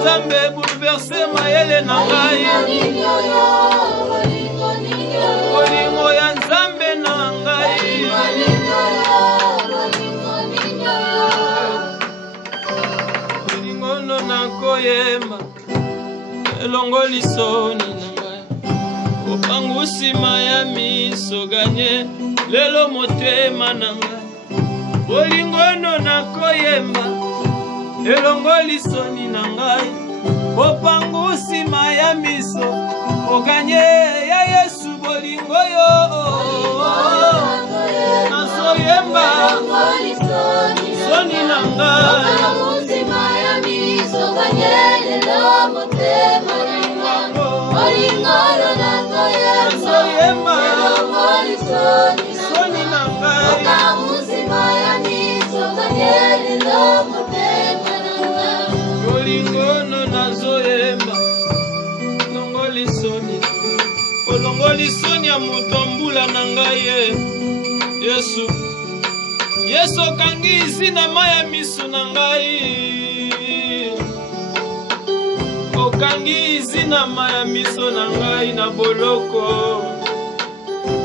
Nzambe bouleverse mayele na ngai. Bolingo ya Nzambe na ngai. Bolingo no nakoyemba elongoli soni na ngai. Opangusi maya miso ganye lelo motema na ngai. Bolingo no nakoyemba elongoli soni na ngai. Opangusi maya miso oganye ya Yesu. Bolingo yo nazoyemba soni na ngai. Opangusi maya miso oganye lelo motema na ngai. Bolingo no nazoyemba elongoli soni na ngai. Opangusi maya miso oganye lelo motema na ngai. Bolingo no nazoyemba elongoli soni. Olongoli soni ya moto mbula na ngai Yesu. Yesu okangi izina maya miso na ngai. Okangi izina maya miso na ngai na boloko.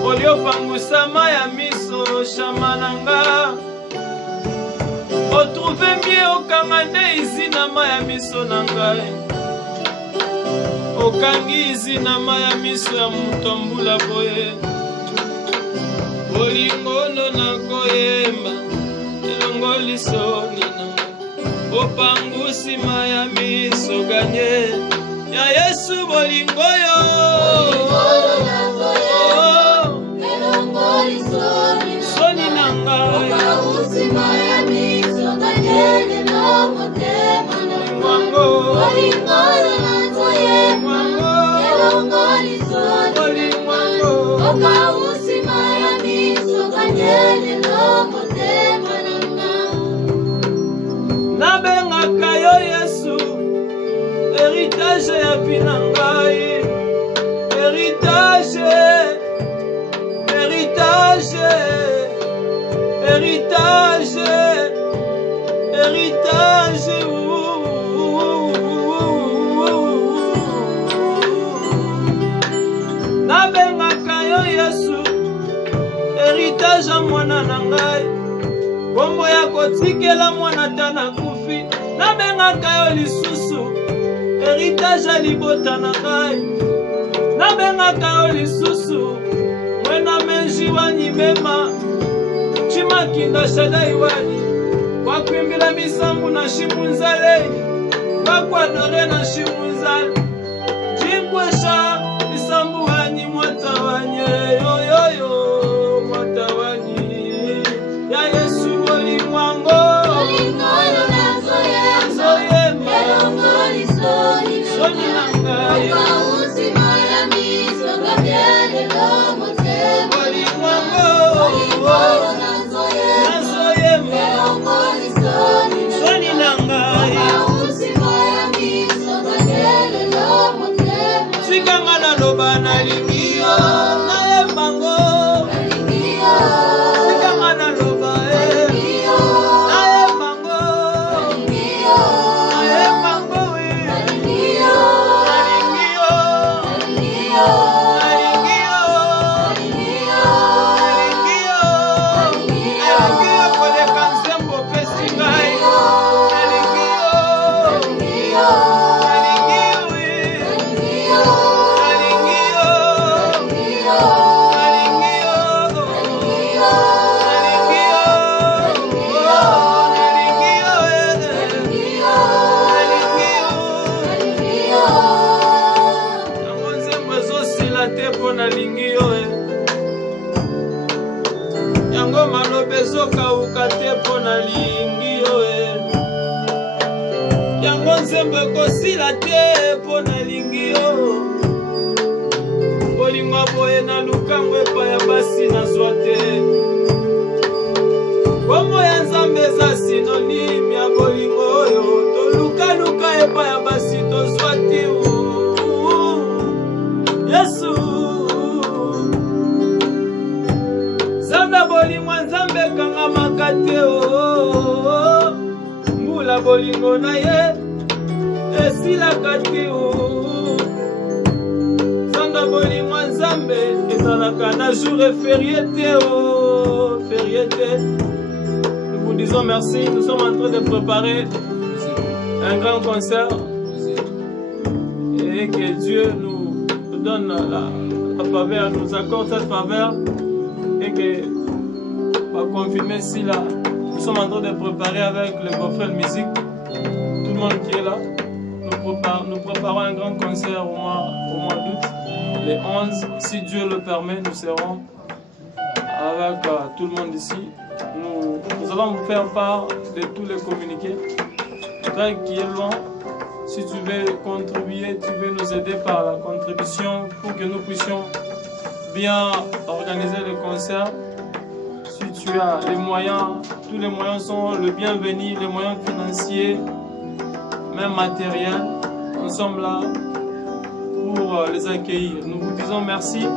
Oliopangusa maya miso shama na nga. Otrouve mie okanga nde izina maya miso na ngai. Okangi izina maya miso ya moto mbula boye. Bolingo no nakoyemba elongoli soni na ngai. Opangusi maya miso ganye ya Yesu. Bolingo yo soni na ngai. Opangusi maya miso oganye lelo motema na ngai. Bolingo no nazoyemba elongoli soni na ngai. Opangusi maya miso oganye lelo motema na ngai. Nabengaka yo Yesu héritage ya bina ngai. Héritage, héritage, héritage, héritage. Nabengaka yo Yesu héritage ya mwana na ngai. Kombo ya kotikela mwana tana kufi. Nabengaka yo lisusu héritage ya libota na ngai. Nabengaka yo lisusu mwena menji wani mema. Chimakinda shadai wani wakwimbila misambu na shimunzale. Wakwadore na shimunzale chikwesha misambu wani mwata wanye. Yoyoyo mwata wani ya Yesu. Bolimwango Bolingo no nazoyemba elongoli soni na ngai. Opangusi maya miso oganye lelo motema. Bolimwango Bolingo no nazoyemba elongoli soni na ngai. Opangusi maya miso oganye lelo motema. Sikanga na loba na lingio na yembango. Sikanga na loba na yembango. Na yembango we. Na lingio. Na lingio. Elingio koleka nzembo pesi ngai. Elingio. Yango malobe ezokauka te mpo nalingi yo. Yango nzembo ekosila te mpo nalingi yo. Bolingo boye na lukango epai ya basi nazwa te. Kombo ya Nzambe eza sinonime ya bolingo oyo. Tolukaluka epai ya basi tozwa te. Yesu Zanda bolingo Nzambe kangamaka te. Mbula bolingo na ye esilaka te sanga bolingo nzambe ezalaka na jour férié te férié te. Nous vous disons merci. Nous sommes en train de préparer un grand concert et que Dieu nous donne la faveur, nous accorde cette faveur et que va confirmer si là nous sommes en train de préparer avec le beau-frère de musique, tout le monde qui est là. Nous préparons un grand concert au mois d'août, les 11, si Dieu le permet, nous serons avec tout le monde ici. Nous allons vous faire part de tous les communiqués. Toi qui es loin, si tu veux contribuer, tu veux nous aider par la contribution pour que nous puissions bien organiser le concert. Si tu as les moyens, tous les moyens sont le bienvenu, les moyens financiers, même matériels. Nous sommes là pour les accueillir. Nous vous disons merci.